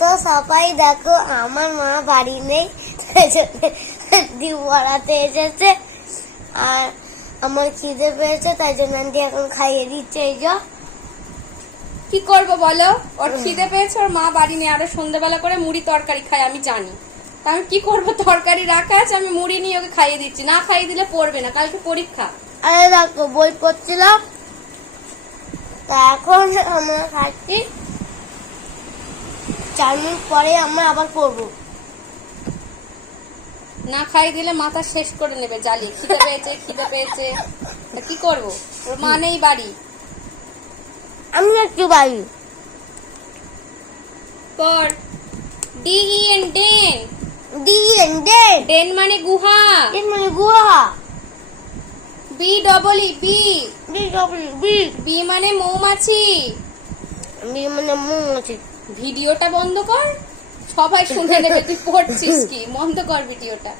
তো সবাই দেখো আমার মা বাড়ি নেই, ডিম পড়াতে এসেছে। আর আমার খিদে পেয়েছে, তাই জন্য আন্টি এখন খাইয়ে দিচ্ছে। এই যা কি করবো বলো, ওর খিদে পেয়েছে, ওর মা বাড়ি নেই, আরো সন্ধ্যাবেলা করে মুড়ি তরকারি খায় আমি জানি। তা আমি কি করবো, তরকারি রাখা আছে, আমি মুড়ি নিয়ে ওকে খাইয়ে দিচ্ছি। না খাইয়ে দিলে পড়বে না, কালকে পরীক্ষা। আরে দেখো বই পড়ছিলাম, তা এখন আমরা খাচ্ছি। 4 মিনিট পরে আমরা আবার পড়বো। না খাইয়ে দিলে মাথা শেষ করে নেবে জ্বালিয়ে। খিদে পেয়েছে খিদে পেয়েছে, তা কি করবো, ওর মা নেই বাড়ি। আমি একটু বাড়ি পর ডিএন ডেন, ডিএন ডেন, ডেন মানে গুহা। ডেন মানে গুহা। B double E B, B double B, bee মানে মৌমাছি। বি মানে মৌমাছি। ভিডিওটা বন্ধ কর, সবাই শুনে নেবে তুই পড়ছিস কি। বন্ধ কর ভিডিওটা।